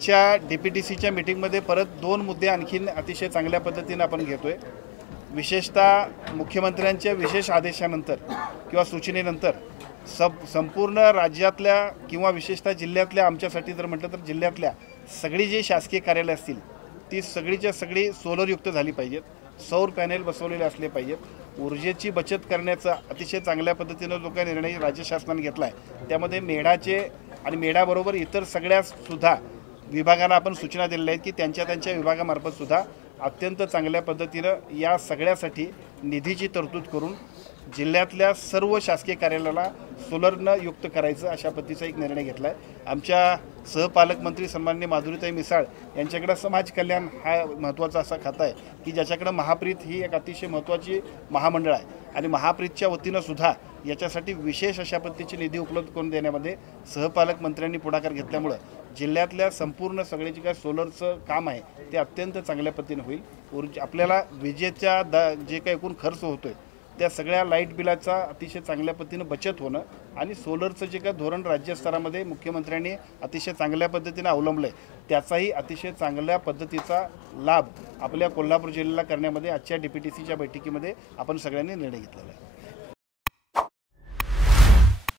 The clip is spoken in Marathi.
च्या DPTCच्या मीटिंगमध्ये परत 2 मुद्दे आणखीन अतिशय चांगल्या पद्धतीने आपण घेतोय। विशेषतः मुख्यमंत्र्यांच्या विशेष आदेशानंतर किंवा सूचनेनंतर संपूर्ण राज्यातल्या किंवा विशेषतः जिल्ह्यातल्या आमच्यासाठी जर म्हटलं तर जिल्ह्यातल्या सगळी जी शासकीय कार्यालय असतील ती सगळीच्या सगळी सोलरयुक्त झाली पाहिजेत, सौर पॅनेल बसवलेले असले पाहिजेत। ऊर्जेची बचत करण्याचा अतिशय चांगल्या पद्धतीने जो काही निर्णय राज्य शासनाने घेतला आहे त्यामध्ये मेढाचे आणि मेढाबरोबर इतर सगळ्या सुद्धा विभागांना आपण सूचना दिलेल्या आहेत की त्यांच्या विभागामार्फत सुद्धा अत्यंत चांगल्या पद्धतीनं या सगळ्यासाठी निधीची तरतूद करून जिल्ह्यातल्या सर्व शासकीय कार्यालयाला सोलरनं युक्त करायचं अशा पद्धतीचा एक निर्णय घेतला आहे। आमच्या सहपालकमंत्री सन्माननीय माधुरीताई मिसाळ यांच्याकडे समाज कल्याण हा महत्त्वाचा असा खाता आहे की ज्याच्याकडे महाप्रीत ही एक अतिशय महत्त्वाची महामंडळ आहे आणि महाप्रीतच्या वतीनं सुद्धा याच्यासाठी विशेष अशा पद्धतीची निधी उपलब्ध करून देण्यामध्ये सहपालकमंत्र्यांनी पुढाकार घेतल्यामुळं जिल्ह्यातल्या संपूर्ण सगळे जे काय सोलरचं काम आहे ते अत्यंत चांगल्या पद्धतीने होईल। आपल्याला विजेच्या जे काही एकूण खर्च होतोय त्या सगळ्या लाईट बिलाचा अतिशय चांगल्या पद्धतीने बचत होणं आणि सोलरचं जे काय धोरण राज्यस्तरामध्ये मुख्यमंत्र्यांनी अतिशय चांगल्या पद्धतीने अवलंबलं आहे त्याचाही अतिशय चांगल्या पद्धतीचा लाभ आपल्या कोल्हापूर जिल्ह्याला करण्यामध्ये आजच्या DPTCच्या बैठकीमध्ये आपण सगळ्यांनी निर्णय घेतलेला आहे।